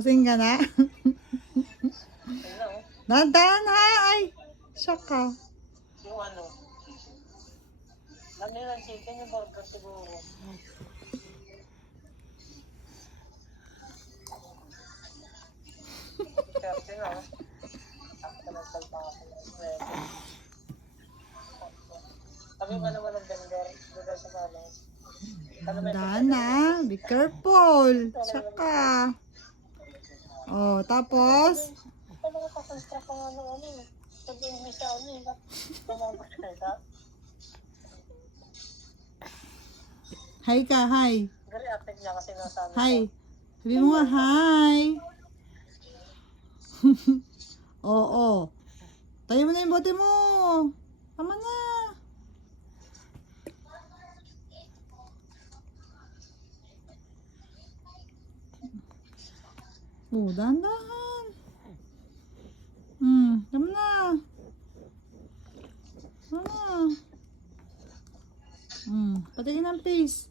Lasing ka na? Ano? Dahan-dahan ha! Ay! Shock ka. Yung ano? Ano yung chicken yung burger siguro? Kasi na. Ako ka nagsalpa ako ng pwede. Sabi mo naman ng vendor. Doon sa malo. Dahan na. Be careful. Shock ka. Oh, tapos? Ano ka pa-construct ko nga ng ano eh. Sabihin mo siya ano eh. Tumabot ka. Hi ka, hi. Gari atin niya kasi nasabi Hi. siya. Sabi mo nga, hi. Oo. Tayo mo na yung bote mo. Tama na. Oh, dahan-dahan. Tama na. Tama na. Patingin ng face.